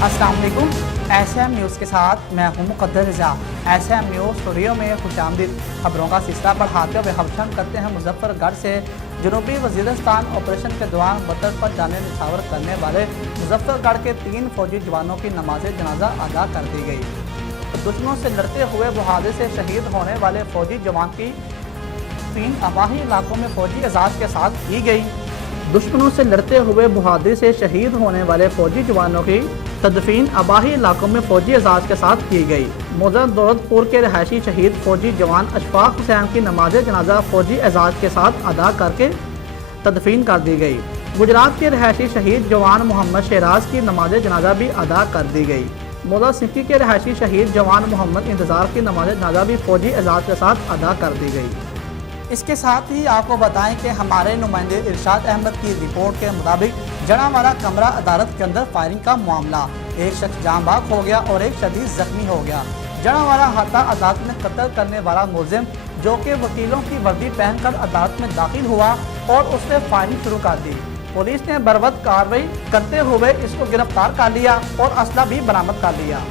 अस्सलाम वालेकुम। SM news के साथ मैं हूं मुक़द्दर रज़ा। एसएम न्यूज़ स्टूडियो में खुशामदीद। खबरों का सिलसिला बढ़ाते हुए हम शुरू करते हैं मुजफ्फरगढ़ से। जनूबी वज़ीरिस्तान ऑपरेशन के दौरान वतन पर जाने निछावर करने वाले मुजफ्फरगढ़ के 3 फौजी जवानों की नमाज जनाजा अदा कर दी गई। दुश्मनों से लड़ते हुए बहादुरी से शहीद होने वाले फौजी जवान की 3 आबादी इलाकों में फौजी एजाज़ के साथ की गई। दुश्मनों से लड़ते हुए बहादुरी से शहीद होने वाले फौजी जवानों की तदफीन आबादी इलाकों में फौजी एजाज़ के साथ की गई। मौजा दौलतपुर के रहायशी शहीद फौजी जवान अशफाक हुसैन की नमाज जनाजा फौजी एजाज़ के साथ अदा करके तदफीन कर दी गई। गुजरात के रहायशी शहीद जवान मोहम्मद शहराज की नमाज जनाजा भी अदा कर दी गई। मौजा सिक्की के रहायशी शहीद जवान मोहम्मद इंतज़ार की नमाज जनाजा भी फौजी एजाज़ के साथ अदा कर दी गई। इसके साथ ही आपको बताएं कि हमारे नुमाइंदे इरशाद अहमद की रिपोर्ट के मुताबिक जड़ावाला कमरा अदालत के अंदर फायरिंग का मामला, एक शख्स जान बाग हो गया और एक शदीद जख्मी हो गया। जड़ावाला हाता अदालत में कत्ल करने वाला मुलजिम जो कि वकीलों की वर्दी पहनकर अदालत में दाखिल हुआ और उसने फायरिंग शुरू कर दी। पुलिस ने बरवक्त कार्रवाई करते हुए इसको गिरफ्तार कर लिया और असला भी बरामद कर लिया।